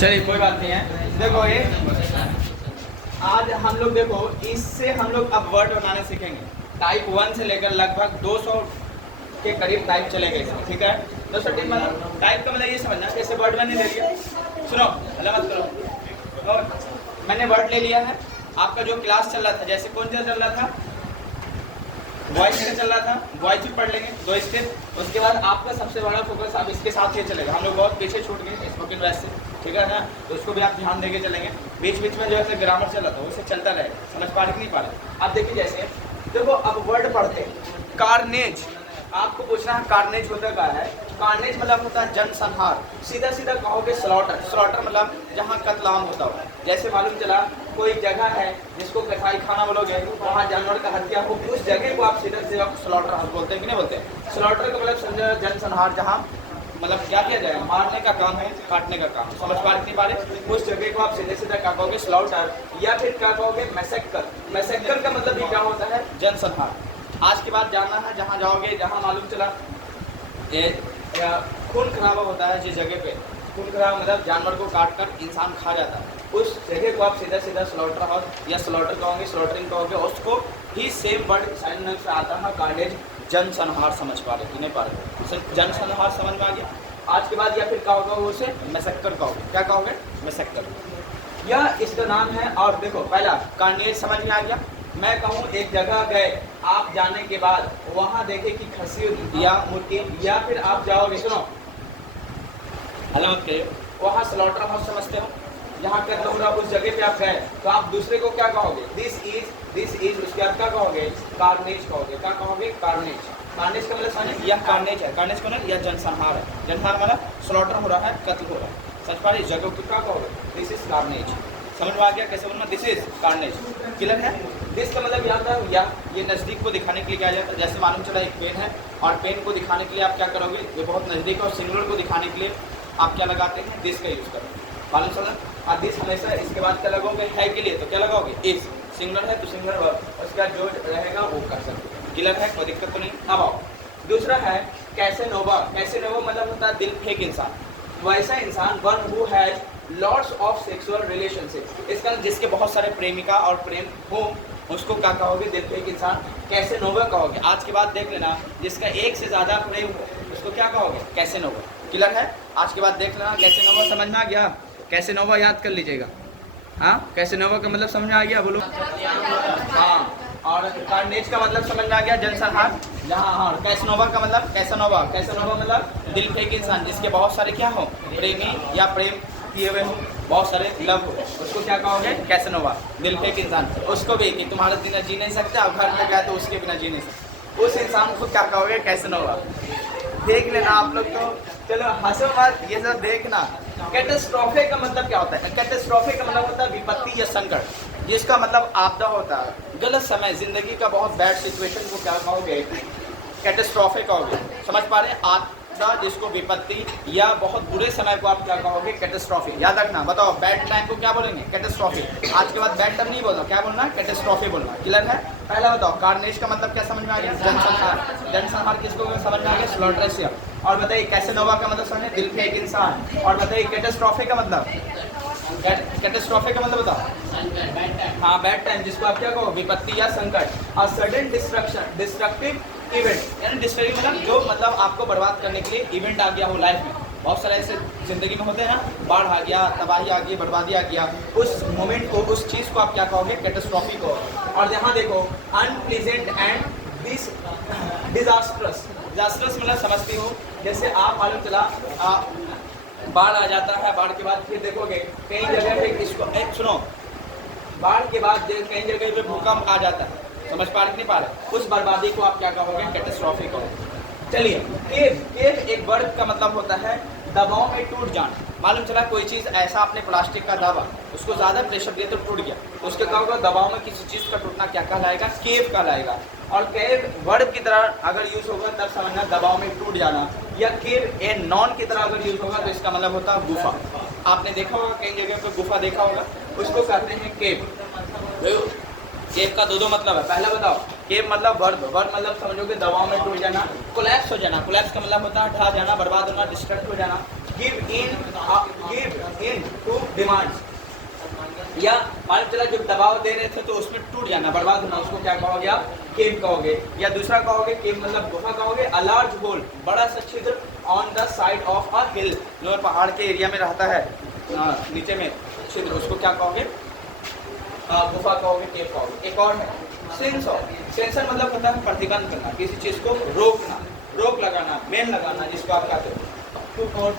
चलिए कोई बात नहीं है। देखो ये आज हम लोग देखो इससे हम लोग अब वर्ड बनाने सीखेंगे। टाइप 1 से लेकर लगभग 200 के करीब टाइप चलेंगे इसमें, ठीक है। 200 मतलब टाइप का मतलब ये समझना कैसे वर्ड मैंने ले लिया। सुनो हल्ला मत करो। और मैंने वर्ड ले लिया है। आपका जो क्लास चल रहा था, जैसे कौन सा चल रहा था, वॉइस से चल रहा था, वॉइस भी पढ़ लेंगे 2 स्टेप। उसके बाद आपका सबसे बड़ा फोकस अब इसके साथ ये चलेगा। हम लोग बहुत पीछे छूट गए स्पोकन वॉइस से, ठीक है ना, तो उसको भी आप ध्यान देके चलेंगे। बीच बीच में जो है ग्रामर चल रहा था वैसे चलता रहेगा, समझ पा रहे नहीं पा रहे। आप देखिए जैसे देखो अब वर्ड पढ़ते हैं। कार्नेज, आपको पूछना है कार्नेज होता क्या है। कार्नेज मतलब होता है जनसंहार। सीधा सीधा कहोगे स्लॉटर। स्लॉटर मतलब जहाँ कत्लेआम होता हो। जैसे मालूम चला कोई जगह है जिसको कसाई खाना बोलोगे, वहाँ जानवर का हत्या हो, उस जगह को आप सीधा सीधा स्लॉटर हाउस बोलते हैं कि नहीं बोलते हैं। स्लॉटर का मतलब समझो जनसंहार, जहाँ मतलब क्या किया जाए, मारने का काम है, काटने का काम। समझ पा नहीं पा रहे, उस जगह को आप सीधे सीधा क्या कहोगे स्लॉटर, या फिर क्या कहोगे मैसेक्कर। मैसेक्कर का मतलब भी क्या होता है जनसंहार। आज के बाद जानना है जहाँ जाओगे, जहाँ मालूम चला खून खराबा होता है, जिस जगह पे खून खराबा मतलब जानवर को काट कर इंसान खा जाता है, उस जगह को आप सीधा सीधा स्लॉटर हाउस या स्लॉटर कहोगे, स्लॉटरिंग कहोगे। उसको ही सेम वर्ड साइन से आता है कार्नेज, जनसंहार। समझ पा रहे कि नहीं पा रहे, जनसंहार समझ में आ गया। आज के बाद या फिर क्या होगा उसे मैसेक्टर कहोगे। क्या कहोगे मैसेक्टर, यह इसका नाम है। और देखो पहला कार्नेज समझ में आ गया। मैं कहूँ एक जगह गए, आप जाने के बाद वहाँ देखे कि खस्सी या मुर्गी, या फिर आप जाओगे, सुनो हलामत के वहाँ स्लॉटर हाउस समझते हो, यहाँ कत्ल हो रहा उस जगह पे आप गए, तो आप दूसरे को क्या कहोगे दिस इज। उसके बाद क्या कहोगे कार्नेज कहोगे। क्या कहोगे कार्नेज। कार्नेज का मतलब समझे, यह कार्नेज है। कार्नेज को ना यह जनसंहार है। जनसंहार मतलब स्लॉटर हो रहा है, कत्ल हो रहा है। सच पा रही जगह को क्या कहोगे दिस इज कार्नेज। समझ में आ गया कैसे बोलना दिस इज कार्नेज, क्लियर है। दिस का मतलब यहाँ था या, ये नज़दीक को दिखाने के लिए क्या जाता है। जैसे मालूम चला एक पेन है और पेन को दिखाने के लिए आप क्या करोगे, ये बहुत नज़दीक है, और सिंगुलर को दिखाने के लिए आप क्या लगाते हैं दिस का यूज़ करोगे। मालूम चला और दिस हमेशा इसके बाद क्या लगाओगे है के लिए, तो क्या लगाओगे इस। सिंगुलर है तो सिंगुलर वर्ब, उसका जो रहेगा वो कर सकते। क्लियर है, कोई दिक्कत तो नहीं। अब आओ दूसरा है कैसेनोवा। कैसेनोवा मतलब होता है दिल फेंक इंसान। वैसा इंसान one who has lots of sexual relationship, इसका जिसके बहुत सारे प्रेमिका और प्रेम हो, उसको क्या कहोगे दिल फेंक इंसान कैसेनोवा कहोगे। आज के बाद देख लेना जिसका एक से ज़्यादा प्रेम हो उसको क्या कहोगे कैसेनोवा। क्लियर है, आज के बाद देख लेना कैसेनोवा समझ में आ गया। कैसेनोवा याद कर लीजिएगा। हाँ कैसेनोवा का मतलब समझ में आ गया, बोलो हाँ। और कार्नेज का मतलब समझ में आ गया जनसंहार, जहाँ हाँ। कैसेनोवा का मतलब कैसेनोवा, कैसेनोवा मतलब दिल फेंक इंसान जिसके बहुत सारे क्या हो प्रेमी या प्रेम किए हुए हो, बहुत सारे लव हो, उसको क्या कहोगे कैसेनोवा। दिल फेंक इंसान उसको भी कि तुम्हारे बिना जी नहीं सकते, और घर में गया तो उसके बिना जी नहीं सकते, उस इंसान को क्या कहोगे कैसेनोवा। देख लेना आप लोग तो, चलो हंसो मत, ये सब देखना। कैटास्ट्रोफे का मतलब क्या होता है। कैटास्ट्रोफे का मतलब होता है विपत्ति या संकट, जिसका मतलब आपदा होता है, गलत समय, जिंदगी का बहुत बैड सिचुएशन को क्या कहोगे कैटास्ट्रोफे कहोगे। समझ पा रहे हैं, आपदा जिसको विपत्ति या बहुत बुरे समय को आप क्या कहोगे कैटास्ट्रोफे। याद रखना, बताओ बैड टाइम को क्या बोलेंगे कैटास्ट्रोफे। आज के बाद बैड टाइम नहीं बोलना, क्या बोलना कैटास्ट्रोफे बोलना। क्लियर है। पहला बताओ कार्नेज का मतलब क्या समझ में आ गया जनसंहार। जनसंहार किसको समझ में आ गया स्लॉटरेसिया। और बताइए कैसेनोवा का मतलब समझे दिल फेंक इंसान। और बताइए कैटास्ट्रोफे का मतलब, कैटास्ट्रोफे का मतलब बताओ हाँ बैड टाइम जिसको आप क्या कहो विपत्ति या संकट। और सडन डिस्ट्रक्शन, डिस्ट्रक्टिव इवेंट यानी डिस्ट्रक्टिव मतलब जो मतलब आपको बर्बाद करने के लिए इवेंट आ गया हो लाइफ में। बहुत सारे ऐसे जिंदगी में होते हैं ना, बाढ़ आ गया, तबाही आ गई, बर्बादी आ गया, उस मोमेंट को, उस चीज़ को आप क्या कहोगे कैटास्ट्रोफी को। और यहाँ देखो अनप्लीजेंट एंड डिजास्ट्रस। डिजास्ट्रस मतलब समझती हो, जैसे आप मालूम चला बाढ़ आ जाता है, बाढ़ के बाद फिर देखोगे कई जगह पे इसको सुनो, बाढ़ के बाद कई जगह पे भूकंप आ जाता है। समझ पा रहे नहीं पा रहे, उस बर्बादी को आप क्या कहोगे कैटास्ट्रोफे कहोगे। चलिए केव, केव एक वर्ड का मतलब होता है दबाव में टूट जाना। मालूम चला कोई चीज़ ऐसा आपने प्लास्टिक का दबा, उसको ज़्यादा प्रेशर दिया तो टूट गया, उसके क्या होगा दबाव में किसी चीज़ का टूटना क्या कहलाएगा केव कहलाएगा। और केव वर्ड की तरह अगर यूज़ होगा तब समझना दबाव में टूट जाना। या केव ए नॉन की तरह अगर यूज़ होगा तो इसका मतलब होता है गुफा। आपने देखा होगा कई जगह पे गुफा देखा होगा, उसको कहते हैं केव। केव का दो मतलब है। पहला बताओ केव मतलब वर्ड, वर्ड मतलब समझोगे दबाव में टूट जाना, कोलैप्स हो जाना। कोलैप्स का मतलब होता है ढा जाना, बर्बाद होना, डिस्ट्रक्ट हो जाना। गिव इन टू डिमांड्स, या मान चला जो दबाव दे रहे थे तो उसमें टूट जाना, बर्बाद होना, उसको क्या कहोगे आप? केव कहोगे। या दूसरा कहोगे केव मतलब गुफा कहोगे। अ लार्ज होल, बड़ा सा छिद्र on the side of a hill, जो पहाड़ के एरिया में रहता है नीचे में छिद्र, उसको क्या कहोगे? गुफा कहोगे, केव कहोगे। एक और है सेंसर। सेंसर मतलब होता है प्रतिबंध करना, किसी चीज को रोकना, रोक लगाना, बैन लगाना, जिसको आप कहते हो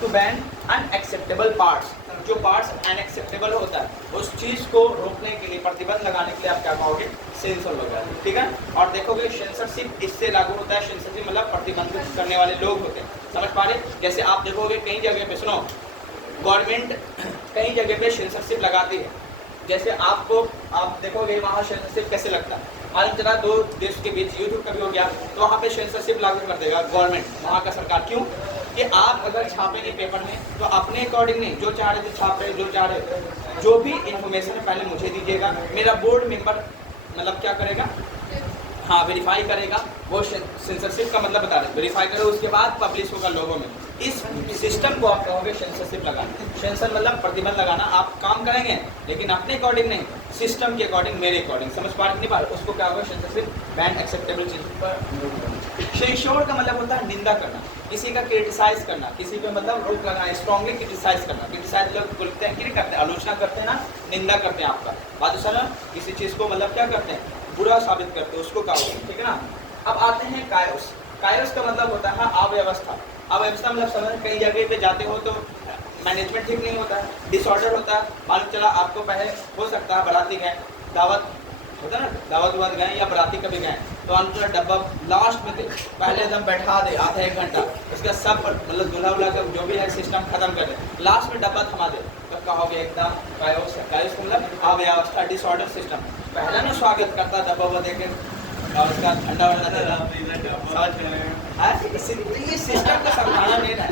टू बैन अनएक्सेप्टेबल पार्ट्स, जो पार्ट्स अनएक्सेप्टेबल होता है उस चीज को रोकने के लिए, प्रतिबंध लगाने के लिए आप क्या कहोगे? सेंसर वगैरह, ठीक है। और देखोगे सेंसरशिप इससे लागू होता है, सेंसरशिप मतलब प्रतिबंधित करने वाले लोग होते हैं, समझ पा रहे? जैसे आप देखोगे कई जगह पे, सुनो, गवर्नमेंट कई जगह पे सेंसरशिप लगाती है। जैसे आप देखोगे वहाँ सेंसरशिप कैसे लगता है, मालूम चला दो देश के बीच युद्ध कभी हो गया तो वहाँ पे सेंसरशिप लागू कर देगा गवर्नमेंट, वहाँ का सरकार। क्यों? कि आप अगर छापेंगे पेपर में तो अपने अकॉर्डिंग नहीं, जो चाह रहे थे छाप रहे, जो चाह रहे, जो भी इन्फॉर्मेशन है पहले मुझे दीजिएगा, मेरा बोर्ड मेंबर मतलब क्या करेगा? हाँ, वेरीफाई करेगा, वो सेंसरशिप का मतलब बता रहे, वेरीफाई करो, उसके बाद पब्लिश होगा लोगों में। इस सिस्टम को आप कहोगे सेंसरशिप लगाना। सेंसर मतलब प्रतिबंध लगाना, आप काम करेंगे लेकिन अपने अकॉर्डिंग नहीं, सिस्टम के अकॉर्डिंग, मेरे अकॉर्डिंग, समझ पा रहे नहीं पा रहे? उसको क्या होगा? सेंसरशिप, बैन एक्सेप्टेबल चीज पर। सेंश्योर का मतलब होता है निंदा करना, किसी का क्रिटिसाइज करना, किसी पे मतलब रोक लगाना, स्ट्रॉन्गली क्रिटिसाइज करना। क्रिटिसाइज लोग बोलते हैं कि नहीं करते, आलोचना करते हैं ना, निंदा करते हैं आपका, बात सुना, किसी चीज को मतलब क्या करते हैं? बुरा साबित करते हैं, उसको कहोगे, ठीक है ना। अब आते हैं कायोस। कायोस का मतलब होता है अव्यवस्था। अव्यवस्था मतलब समझ, कई जगह पे जाते हो तो मैनेजमेंट ठीक नहीं होता है, डिसऑर्डर होता है। मालूम चला आपको पहले हो सकता है बाराती गए, दावत होता है ना, दावत वावत गए या बराती कभी गए तो अंतर डब्बा लास्ट में थे, पहले एकदम बैठा दे आधा एक घंटा, उसका सब मतलब दूल्हा उल्हा का जो भी है सिस्टम खत्म कर दे, लास्ट में डब्बा थमा दे, तो कहोगे एकदम कायोस है। कायोस का मतलब अव्यवस्था, डिसऑर्डर सिस्टम। पहला ना स्वागत करता डब्बा वो देखे और उसका ठंडा वंडा देना, ये सिस्टम का समझाना नहीं है,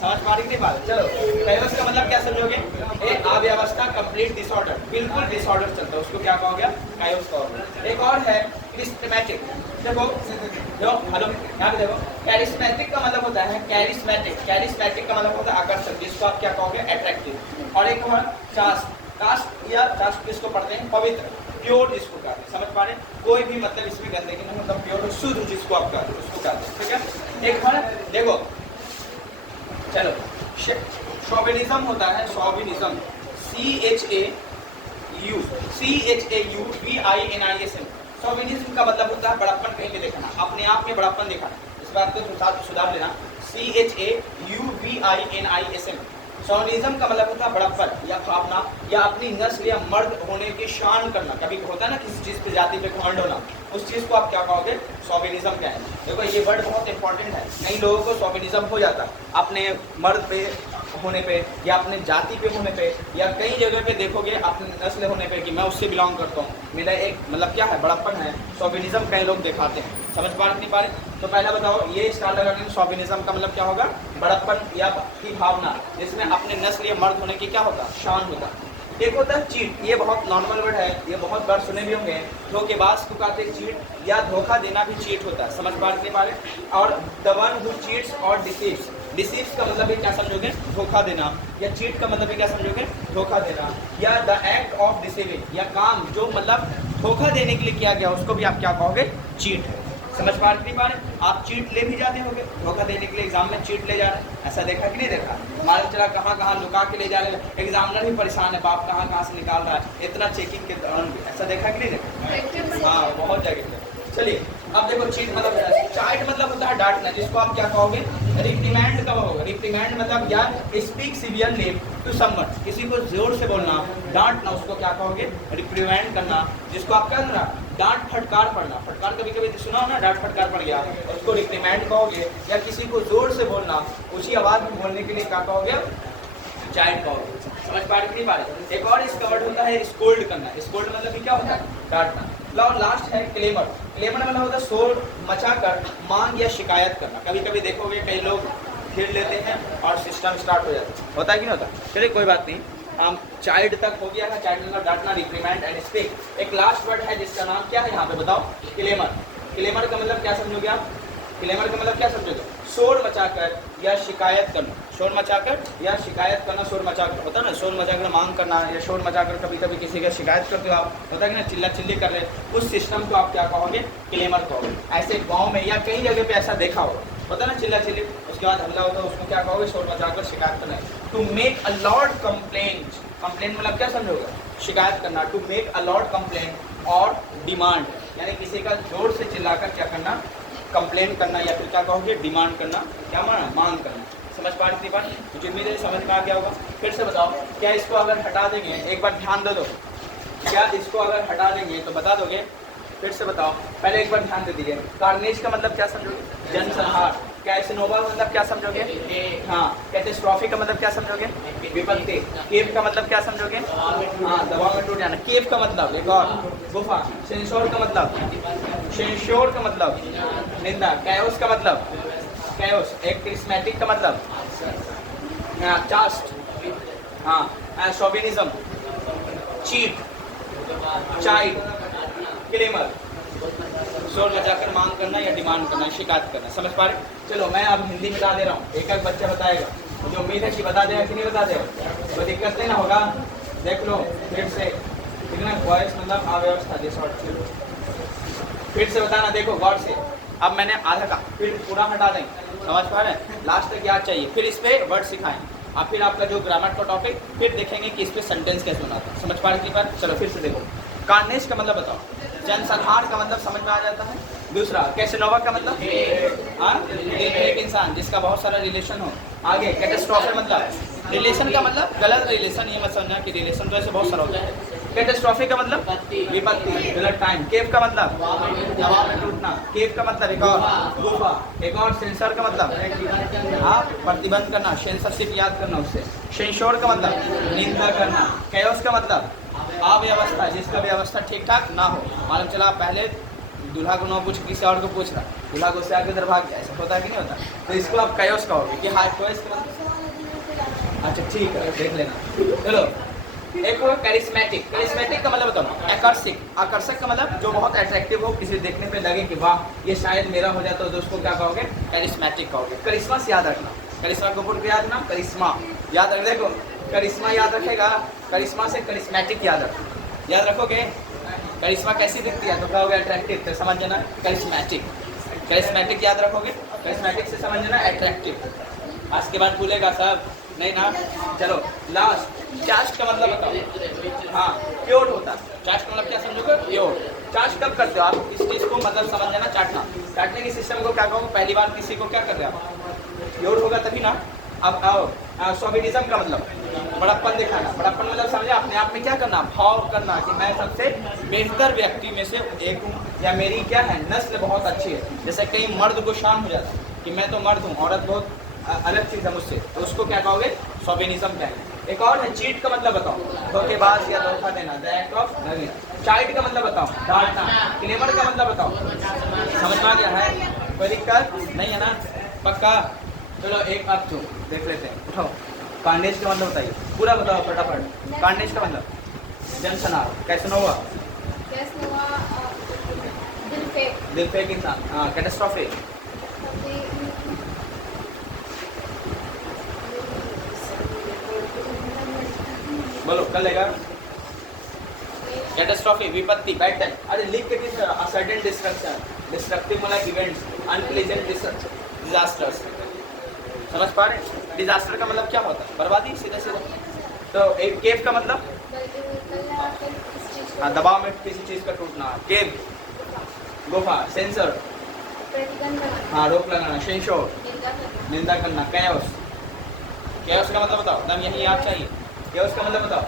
समझ पा रही नहीं बात? चलो, कायोस का मतलब क्या समझोगे? एक अव्यवस्था, कंप्लीट डिसऑर्डर, बिल्कुल डिसऑर्डर चलता है, उसको क्या कहोगे? कायोस कहोगे। एक और है क्रिस्टमैटिक। देखो हेलो यहाँ पे देखो, कैरिस्मेटिक का मतलब होता है कैरिस्मेटिक, कैरिस्मेटिक का मतलब होता है आकर्षक, जिसको आप क्या कहोगे? अट्रैक्टिव। और एक और चास्ट, कास्ट या चास्ट किसको पढ़ते हैं? पवित्र, प्योर जिसको कहते हैं, समझ पा रहे? कोई भी मतलब इसमें गंदगी नहीं, मतलब प्योर शुद्ध जिसको आप कहते हैं उसको कहते हैं, ठीक है। एक बार देखो, चलो, शोविनिज्म होता है, शोविनिज्म, CHAUVINISM। शोविनिज्म का मतलब होता है बड़प्पन कहीं भी दिखाना, अपने आप में बड़प्पन दिखाना, इस बात को सुधार लेना। CHAUVINISM। शोविनिज्म का मतलब होता है बड़प्पन या भावना या अपनी नस्ल या मर्द होने की शान करना। कभी होता है ना किसी चीज़ पे, जाति पे घमंड होना, उस चीज़ को आप क्या कहोगे? शोविनिज्म क्या है? देखो ये वर्ड बहुत इंपॉर्टेंट है, कई लोगों को शोविनिज्म हो जाता है अपने मर्द पे होने पे या अपने जाति पे होने पे, या कई जगह पे देखोगे अपने नस्ल होने पे कि मैं उससे बिलोंग करता हूँ, मेरा एक मतलब क्या है? बड़प्पन है। शोविनिज्म कई लोग दिखाते हैं, समझ पा नहीं पा रहे? तो पहला बताओ, ये स्टार लगाने में शोविनिज्म का मतलब क्या होगा? बड़प्पन या की भावना, जिसमें अपने नस्ल या मर्द होने की क्या होता? शान होता। एक होता है चीट, ये बहुत नॉर्मल वर्ड है, ये बहुत बार सुने भी होंगे, धोखेबाज को कहते हैं चीट, या धोखा देना भी चीट होता है, समझ पा नहीं पा रहे? और द वन हु चीट्स और डिसीव्स, डिसीव्स का मतलब भी क्या समझोगे? धोखा देना। या चीट का मतलब भी क्या समझोगे? धोखा देना। या द एक्ट ऑफ डिसीविंग, या काम जो मतलब धोखा देने के लिए किया गया, उसको भी आप क्या कहोगे? चीट है। समझ पा नहीं पा रहे? आप चीट ले भी जाते होंगे, धोखा देने के लिए एग्जाम में चीट ले जा रहे हैं, ऐसा देखा कि नहीं देखा? मालूम चला कहाँ लुका के ले जा रहे हैं, एग्जामिनर भी परेशान है, बाप कहाँ से निकाल रहा है इतना चेकिंग के दौरान भी, ऐसा देखा कि नहीं देखा? हाँ, बहुत जगह। चलिए अब देखो, चीट मतलब चाइट मतलब होता है डांटना, जिसको आप क्या कहोगे? रिप्रीमेंड कब होगा? रिप्रीमेंड मतलब या स्पीक सिवियरली टू समवन, किसी को जोर से बोलना, डांटना, उसको क्या कहोगे? रिप्रीमेंड करना, जिसको आप क्या करना? डांट फटकार पड़ना। फटकार कभी कभी सुना हो ना, डांट फटकार पड़ गया, उसको रिप्रीमेंड कहोगे। या किसी को जोर से बोलना, ऊंची आवाज में बोलने के लिए क्या कहोगे? चाइट कहोगे। समझ पा रहे? पा रहे? एक और इसका वर्ड होता है स्कोल्ड करना। स्कोल्ड मतलब भी क्या होता है? डांटना। लास्ट है क्लेमर। क्लेमर मतलब होता है शोर मचाकर मांग या शिकायत करना। कभी कभी देखोगे कई लोग घेर लेते हैं और सिस्टम स्टार्ट हो जाता है, होता है कि नहीं होता? चलिए कोई बात नहीं, हम चाइल्ड तक हो गया है। चाइल्ड मतलब डांटना, रिप्रीमेंड एंड स्पीक। एक लास्ट वर्ड है जिसका नाम क्या है यहाँ पे बताओ? क्लेमर। क्लेमर का मतलब क्या समझोगे आप? क्लेमर का मतलब क्या समझोगे? शोर मचाकर या शिकायत करना, शोर मचाकर या शिकायत करना, शोर मचाकर होता है ना, शोर मचाकर मांग करना या शोर मचाकर कभी कभी किसी का शिकायत करते हो आप, होता है कि ना, चिल्ला चिल्ली कर रहे, उस सिस्टम को आप क्या कहोगे, क्लेमर कहोगे। ऐसे गाँव में या कई जगह पे ऐसा देखा होगा, होता है ना चिल्ला चिल्ली, उसके बाद हमला होता है, उसको क्या कहोगे, शोर मचाकर शिकायत करना। To make a loud complaint, complaint मतलब क्या समझोगे, शिकायत करना। To make a loud complaint और डिमांड, यानी किसी का जोर से चिल्लाकर क्या करना, कंप्लेंट करना, या फिर क्या कहोगे, डिमांड करना, क्या माना, मांग करना। समझ पा रही बात, मुझे उम्मीद है समझ में आ गया होगा। फिर से बताओ, क्या इसको अगर हटा देंगे, एक बार ध्यान दे दो, क्या इसको अगर हटा देंगे तो बता दोगे, फिर से बताओ, पहले एक बार ध्यान दे दीजिए। कार्नेज का मतलब क्या समझोगे, जनसंहार। कैसनोवा मतलब क्या समझोगे, हाँ। कैटेस्ट्रॉफी का मतलब क्या समझोगे, विपत्ति। केव का मतलब क्या समझोगे, हाँ, दबाव में टूट जाना। केव का मतलब एक और, गुफा। सेंसोर का मतलब, सेंसोर का मतलब निंदा। कैओस का मतलब, कैओस। एक क्रिस्मेटिक का मतलब, चास्ट, हाँ। शोविनिज्म, चीट, चाइल्ड, क्लेमर, शोर मचाकर मांग करना या डिमांड करना, शिकायत करना। समझ पा रहे? चलो मैं अब हिंदी में बता दे रहा हूँ, एक एक बच्चा बताएगा, मुझे उम्मीद है कि बता देगा कि नहीं बता देगा, कोई दिक्कत नहीं ना होगा। देख लो फिर से, ठीक ना, वॉइस मतलब अव्यवस्था जैसा, फिर से बताना, देखो गौर से। अब मैंने आधा का, फिर पूरा हटा देंगे, समझ पा रहे हैं, लास्ट तक याद चाहिए। फिर इस पर वर्ड सिखाएं और फिर आपका जो ग्रामर का टॉपिक, फिर देखेंगे कि इस पर सेंटेंस कैसे बनाता है। समझ पा रहे की बात? चलो फिर से देखो। कार्नेज का मतलब बताओ, जनसंहार का मतलब समझ में आ जाता है। दूसरा कैसेनोवा का मतलब, एक इंसान जिसका बहुत सारा रिलेशन हो। आगे कैटेस्ट्रॉफी मतलब, रिलेशन का मतलब गलत रिलेशन, ये मत समझना कि रिलेशन तो ऐसे बहुत सारा होता है। कैटेस्ट्रॉफी का मतलब विपत्ति, गलत टाइम। केव का मतलब दबाव में टूटना। केव का मतलब एक और, गुफा। एक और सेंसर का मतलब आप प्रतिबंध करना, सेंसरशिप याद करना उससे। सेंसोर का मतलब निंदा करना। कैओस का मतलब अव्यवस्था, जिसका व्यवस्था ठीक ठाक ना हो। मालूम चला पहले दूल्हा को ना पूछ किसी और को पूछ रहा, दूल्हा गुस्से आके इधर भाग गया, ऐसा होता है कि नहीं होता? तो इसको आप कैओस कहोगे कि हाँ कैओस का मतलब, अच्छा ठीक है देख लेना। चलो एक हो करिश्मेटिक। करिश्मेटिक का मतलब बताओ, आकर्षक। आकर्षक का मतलब जो बहुत अट्रैक्टिव हो, किसी देखने पे लगे कि वाह ये शायद मेरा हो जाता, तो उसको क्या कहोगे, करिश्मेटिक कहोगे। करिश्मा से याद रखना, करिश्मा कपूर को याद रखना, करिश्मा याद रख, देखो करिश्मा याद रखेगा, करिश्मा से करिश्मेटिक याद रखो, याद रखोगे। करिश्मा कैसी दिखती है तो कहोगे अट्रैक्टिव, तो समझ जाना करिश्मेटिक। करिश्मेटिक याद रखोगे, करिश्मेटिक से समझ जाना अट्रैक्टिव। आज के बाद भूलेगा सब नहीं ना। चलो लास्ट, चास्ट का मतलब बताओ, हाँ प्योर होता है। चास्ट का मतलब क्या समझोगे, प्योर। चास्ट कब करते हो आप, इस चीज़ को मतलब समझ जाना, चाटना। चाटने के सिस्टम को क्या कहोगे, पहली बार किसी को क्या कर रहे हो आप, प्योर होगा तभी ना। अब आओ शोविनिज्म का मतलब बड़प्पन दिखाना। बड़प्पन मतलब समझे, अपने आप में क्या करना, भाव करना कि मैं सबसे बेहतर व्यक्ति में से एक हूँ, या मेरी क्या है नस्ल बहुत अच्छी है। जैसे कई मर्द को शान हो जाता है कि मैं तो मर्द हूँ, औरत बहुत अलग चीज़ है मुझसे, तो उसको क्या कहोगे, शोविनिज्म कहेंगे। एक और है चीट का मतलब बताओ, धोखेबाज या धोखा देना, द एक्ट ऑफ नगिंग। चाइल्ड का मतलब बताओ, डांटना। क्लेमर का मतलब बताओ, समझ में आ गया है, कोई दिक्कत नहीं है ना, पक्का? चलो एक अब जो देख लेते हैं, उठाओ। कार्नेज का मतलब बताइए, पूरा बताओ फटाफट। कार्नेज का मतलब जनसंहार। कैसनोवा, दिल फेक इंसान। हाँ कैटेस्ट्रॉफी, बोलो कर लेगा। कैटेस्ट्रॉफी विपत्ति, बैड टाइम। अरे लिख के किस तरह, सडन डिस्ट्रक्शन, डिस्ट्रक्टिव मतलब इवेंट्स, अनप्लेजेंट डिजास्टर्स। समझ पा रहे हैं? डिजास्टर का मतलब क्या होता है, बर्बादी, सीधे सीधे। तो एक केव का मतलब, हाँ दबाव में किसी चीज का टूटना। केव, गुफा। सेंसर, हाँ रोक लगाना। सेंसोर, निंदा करना। कैओस, कैओस का मतलब बताओ, एकदम यही याद चाहिए। कैओस का मतलब बताओ,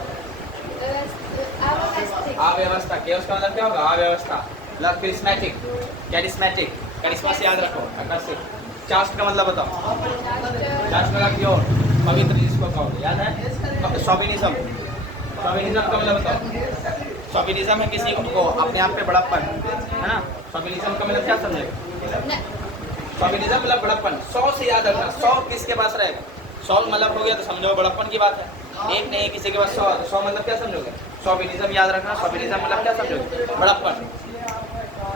अव्यवस्था। कैओस का मतलब क्या होगा, अव्यवस्था। मतलब क्रिस्मेटिक, कैरिस्मेटिक, करिश्मा से याद रखो, आकर्षक। चास्ट का मतलब बताओ, चास्ट मतलब प्योर, पवित्र जिसको कहोगे, याद है। शोविनिज्म, शोविनिज्म का मतलब बताओ। शोविनिज्म है किसी को अपने आप पे बड़प्पन, है ना। शोविनिज्म का मतलब क्या समझेगा, शोविनिज्म मतलब बड़प्पन। 100 से याद रखना, 100 किसके पास रहेगा, 100 मतलब हो गया तो समझो बड़प्पन की बात है। एक नहीं किसी के पास 100, 100 मतलब क्या समझोगे, शोविनिज्म याद रखना। शोविनिज्म मतलब क्या समझोगे, बड़प्पन।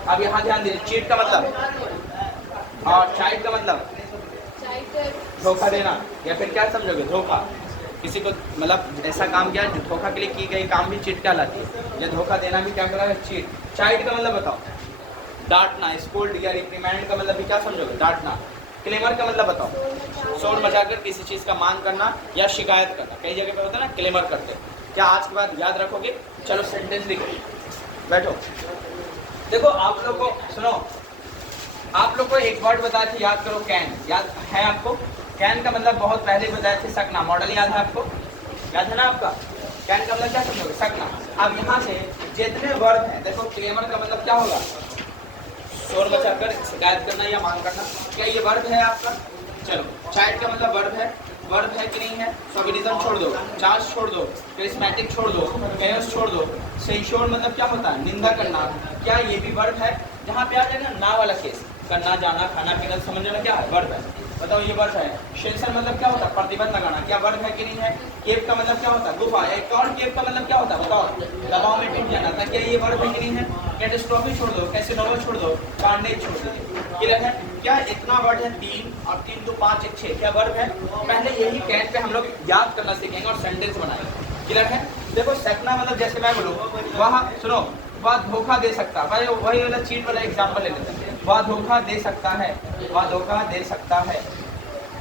अब यहाँ ध्यान दीजिए, चीट का मतलब और चाइल्ड का मतलब धोखा देना, या फिर क्या समझोगे, धोखा। किसी को मतलब ऐसा काम किया जो धोखा के लिए की गई काम भी चीट कहलाती है, या धोखा देना भी क्या कहलाता है, चीट। चाइट का मतलब बताओ, डांटना, स्कोल्ड या रिप्रीमेंड का मतलब भी क्या समझोगे, डांटना। क्लेमर का मतलब बताओ, शोर मचाकर किसी चीज़ का मांग करना या शिकायत करना। कई जगह पे होता है ना क्लेमर करते हैं। क्या आज के बाद याद रखोगे? चलो सेंटेंस लिखो, बैठो। देखो आप लोग को सुनो, आप लोग को एक वर्ड बताया था, याद करो, कैन। याद है आपको? कैन का मतलब बहुत पहले बताया थे, सकना। मॉडल याद है आपको? याद है ना आपका? कैन का मतलब क्या समझोगे, सकना। अब यहाँ से जितने वर्ड हैं, देखो क्लेमर का मतलब क्या होगा, शोर मचाकर शिकायत करना या मांग करना। क्या ये वर्ब है आपका? चलो, चाइल्ड का मतलब वर्ब है। वर्ब है कि नहीं है? सोबिनिज्म छोड़ दो, चार्ज छोड़ दो, क्रिस्मेटिक छोड़ दो, कैओस छोड़ दो। सेंशोर मतलब क्या होता है, निंदा करना। क्या ये भी वर्ब है? जहाँ पे आ जाएगा ना वाला केस, करना, जाना, खाना पीना, समझना क्या है, वर्ब है। बताओ ये वर्ब है। शेंसर मतलब क्या होता है, प्रतिबंध लगाना। क्या वर्ब है कि नहीं है? केव का मतलब क्या होता है, गुफा। एक और केव का मतलब क्या होता है, बताओ, दबाव में टिक जाना था। क्या ये वर्ब है कि नहीं है? कैटास्ट्रोफी छोड़ दो, कैसिनोवा छोड़ दो, कार्नेज छोड़ दो। क्लियर है? क्या इतना वर्ड है, 3 और 3 2 5 1 6, क्या वर्ब है? पहले यही कैन पे हम लोग याद करना सीखेंगे और सेंटेंस बनाएंगे। क्लियर है? देखो सकना मतलब जैसे मैं बोलूँ, वह सुनो, वह धोखा दे सकता है, भाई वही वाला चीट वाला एग्जांपल ले लेते हैं। वह धोखा दे सकता है, वह धोखा दे सकता है,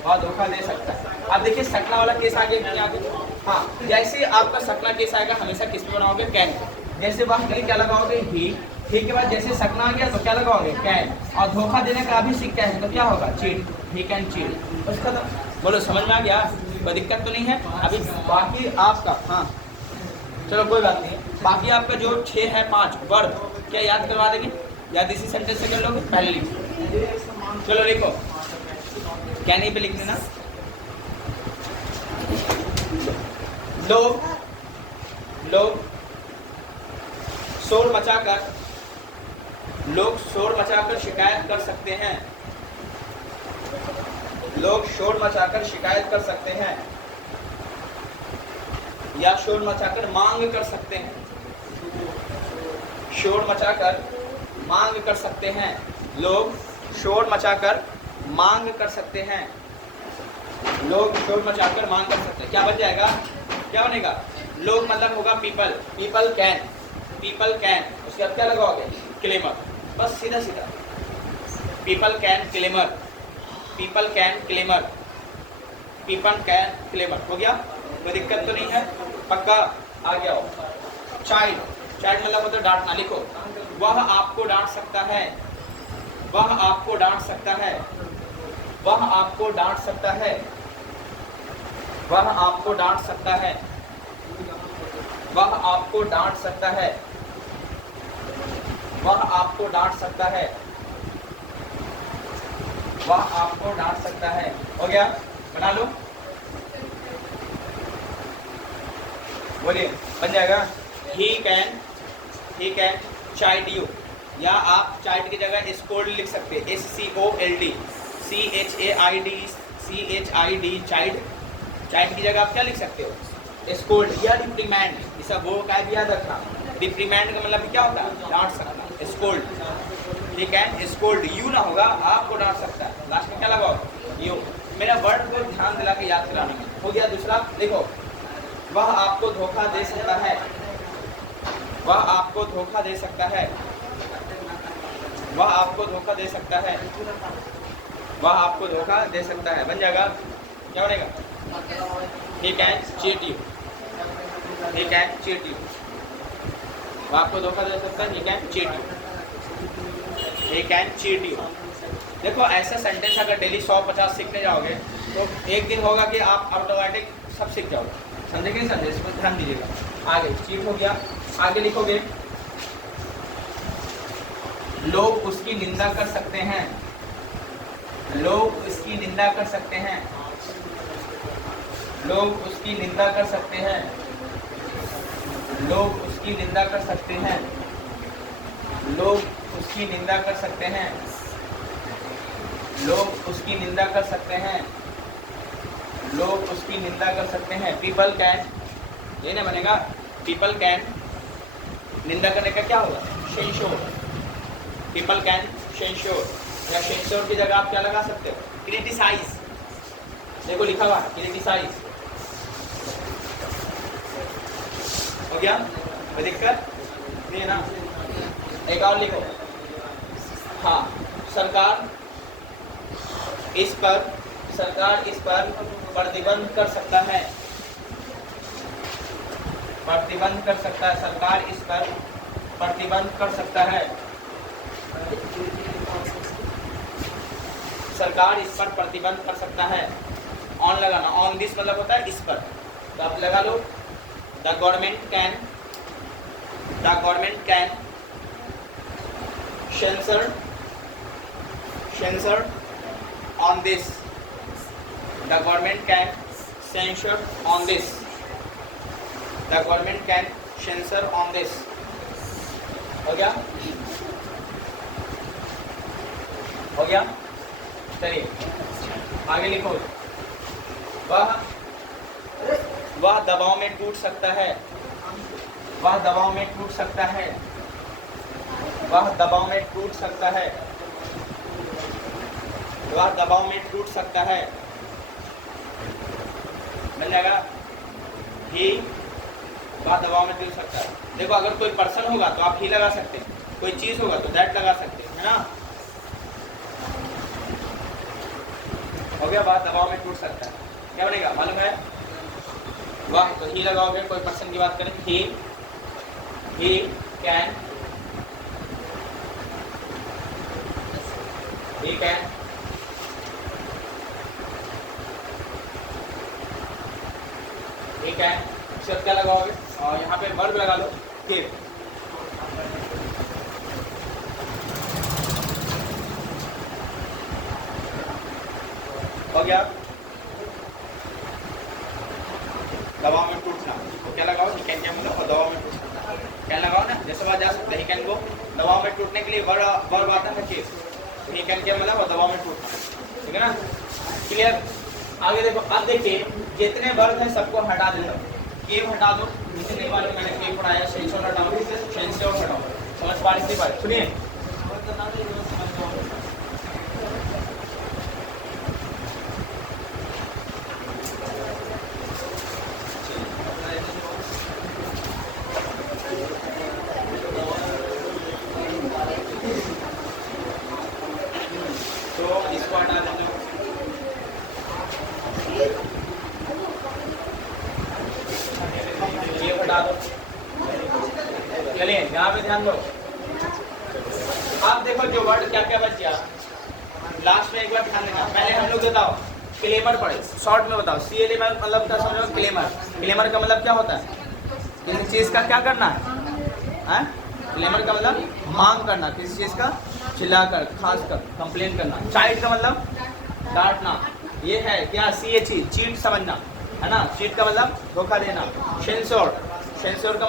वह धोखा दे सकता है। अब देखिए सकना वाला केस आगे नहीं आगे। हाँ, जैसे आपका सकना केस आएगा हमेशा किस पे बनाओगे, कैन। जैसे वह के लिए क्या लगाओगे, ही के बाद जैसे सकना आ गया तो क्या लगाओगे, कैन। और धोखा देने का अभी सीखते हैं तो क्या होगा, चीट। He can cheat. उसका तो बोलो समझ में आ गया, कोई दिक्कत तो नहीं है अभी? बाकी आपका, हाँ चलो कोई बात नहीं, बाकी आपका जो 6 है 5 वर्ब, क्या याद करवा देंगे? याद इसी सेंटेंस से कर लोगे? पहले लिखो, चलो लिखो, क्या नहीं पे लिख देना। लोग लोग शोर मचाकर, लोग शोर मचाकर शिकायत कर सकते हैं। लोग शोर मचाकर शिकायत कर सकते हैं या शोर मचाकर मांग कर सकते हैं। शोर मचाकर मांग कर सकते हैं। लोग शोर मचाकर मांग कर सकते हैं। लोग शोर मचाकर मांग कर सकते हैं। क्या बन जाएगा, क्या बनेगा? लोग मतलब होगा people, people can, people can. उसके बाद क्या लगाओगे, क्लेमर। बस सीधा सीधा, people can claimer, people can claimer, people can claimer. हो गया? कोई दिक्कत तो नहीं है? पक्का आ गया हो? चाइल्ड, चाइल्ड मतलब होता है डांटना। लिखो, वह आपको डांट सकता है, वह आपको डांट सकता है, वह आपको डांट सकता है, वह आपको डांट सकता है, वह आपको डांट सकता है, वह आपको डांट सकता है, वह आपको डांट सकता है। हो गया? बना लो, बोलिए, बन जाएगा। ही कैन चाइड यू, या आप चाइड की जगह स्कोल्ड लिख सकते हैं, SCOLD, CHAID, चाइड। चाइड की जगह आप क्या लिख सकते हो, स्कोल्ड या रिप्रीमैंड। इसे वो का भी याद रखना, रिप्रीमैंड का मतलब क्या होता है, डांट सकना, स्कोल्ड। ठीक है, स्कोल्ड यू ना होगा, आपको डांट सकता है। लास्ट में क्या लगाओ, यू। मेरा वर्ड को ध्यान दिला के याद कराने में। हो गया? दूसरा देखो, वह आपको धोखा दे सकता है, वह आपको धोखा दे सकता है, वह आपको धोखा दे सकता है, वह आपको धोखा दे सकता है। बन जाएगा? क्या बनेगा? He can cheat you, he can cheat you। वह आपको धोखा दे सकता है, he can cheat you, he can cheat you। देखो ऐसा सेंटेंस अगर डेली 100-50 सीखने जाओगे तो एक दिन होगा कि आप ऑटोमेटिक सब सीख जाओगे। समझेंगे नहीं समझे? इसमें ध्यान दीजिएगा। आगे चीट हो गया, आगे लिखोगे, लोग उसकी निंदा कर सकते हैं, लोग उसकी निंदा कर सकते हैं, लोग उसकी निंदा कर सकते हैं, लोग उसकी निंदा कर सकते हैं, लोग उसकी निंदा कर सकते हैं, लोग उसकी निंदा कर सकते हैं, लोग उसकी निंदा कर सकते हैं। पीपल कैन, ये ना बनेगा, पीपल कैन, निंदा करने का क्या होगा, सेंशोर। पीपल कैन सेंशोर, या सेंशोर की जगह आप क्या लगा सकते हो, क्रिटिसाइज। देखो लिखा हुआ क्रिटिसाइज हो गया, कोई दिक्कत नहीं है ना। एक और लिखो, हाँ सरकार इस पर प्रतिबंध कर सकता है, प्रतिबंध कर सकता है, सरकार इस पर प्रतिबंध कर सकता है, सरकार इस पर प्रतिबंध कर सकता है। ऑन लगाना, ऑन दिस मतलब होता है इस पर, तो आप लगा लो the government can censor on this, the government can censure on this, the government can censor on this। हो गया, हो गया, चलिए आगे लिखो, वह दबाव में टूट सकता है, वह दबाव में टूट सकता है, वह दबाव में टूट सकता है, वह दबाव में टूट सकता है, मिल जाएगा। ही वह दबाव में टूट सकता है। देखो अगर कोई पर्सन होगा तो आप ही लगा सकते हैं, कोई चीज होगा तो दैट लगा सकते हैं, है ना। हो गया, वह दबाव में टूट सकता है, क्या बनेगा मालूम है, वह तो ही लगाओगे, कोई पर्सन की बात करें, ही कैन शब्द क्या लगाओगे, और यहाँ पे वर्ब लगा लो फिर, हो गया दबाव में टूटना, तो क्या लगाओ, ही कैन क्या मतलब दबाव में टूटना, क्या लगाओ ना, जैसे बात जा सकते हैं, ही कैन को दबाव में टूटने के लिए वर्ब आता है केस, ही कैन क्या मतलब दबाव में टूटना, ठीक है ना, क्लियर। आगे देखो, अब देखिए जितने वर्ब हैं सबको हटा देता हूँ, केव हटा दो, जिसे नहीं मालूम मैंने केव पढ़ाया, सेंसर हटाओ, सेंसर हटाओ, समझ पा रही बात, सुनिए तो इसको हटा देना, ये हटा दो, चलिए यहाँ पे ध्यान दो। आप देखो जो वर्ड क्या क्या बच गया, लास्ट में एक बार ध्यान देना। पहले हम लोग बताओ क्लेमर पढ़े, शॉर्ट में बताओ, CLA मतलब क्या समझो, क्लेमर, क्लेमर का मतलब क्या होता है, किसी चीज का क्या करना है, क्लेमर का मतलब मांग करना, किसी चीज का चिल्लाकर, खासकर कंप्लेन करना। चाइल्ड का मतलब डांटना, ये है क्या, CH चीट समझना, है ना, चीट का मतलब धोखा देना। सेंसर का